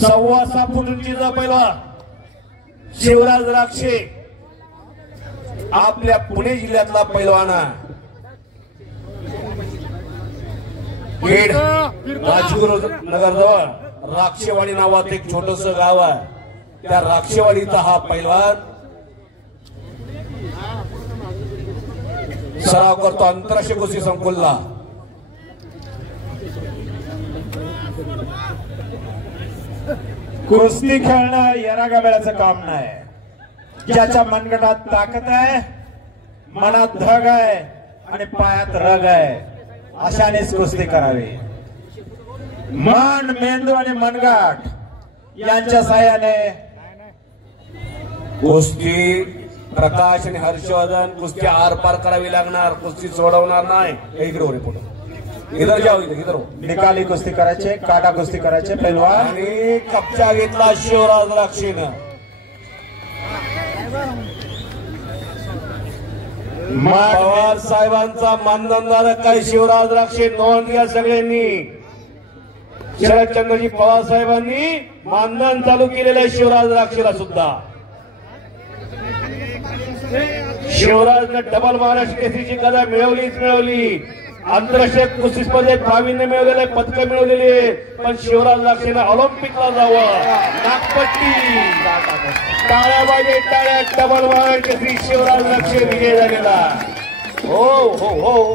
सव्वा फूट उंचीचा पैलवान शिवराज राक्षे आपल्या पुणे जिल्ह्यातला पैलवान नगर जवळ राक्षेवाडी नावाचं एक छोटस गाव आहे. त्या राक्षेवाडीचा हा पैलवान सराव करतो आंतरराष्ट्रीय कुस्ती संकुलला. कुस्ती खेळणं येरागाबेळाचं काम नाही. ज्याच्या मनगटात ताकद आहे, मनात धग आहे आणि पायात रग आहे अशानेच कुस्ती करावी. मन, मेंदू आणि मनगट यांच्या साह्याने कुस्ती प्रकाश आणि हर्षवर्धन कुस्ती आर पार करावी लागणार. कुस्ती सोडवणार नाही. इकडे हो रे पुढे इधर जाऊ इधर हो. निकाली कुस्ती करायचे, काटा कुस्ती करायचे पैलवान. आणि कब्जा घेतला शिवराज राक्षेनं. पवार साहेबांचा मानधनधारक काय शिवराज राक्षे. नोंद घ्या सगळ्यांनी. शरदचंद्रजी पवार साहेबांनी मानधन चालू केलेलं आहे शिवराज राक्षेला सुद्धा. शिवराजनं डबल महाराष्ट्र केसरीची गदा मिळवली. आंतरराष्ट्रीय कुस्ती स्पर्धेत प्रावीण्य मिळवलेले, पदक मिळवलेली आहे. पण शिवराज राक्षेनं ऑलिम्पिकला जावं. नागपट्टी टाळ्या वाजे टाळ्या. डबल महाराष्ट्र केसरी शिवराज राक्षे विजय झालेला. हो हो हो.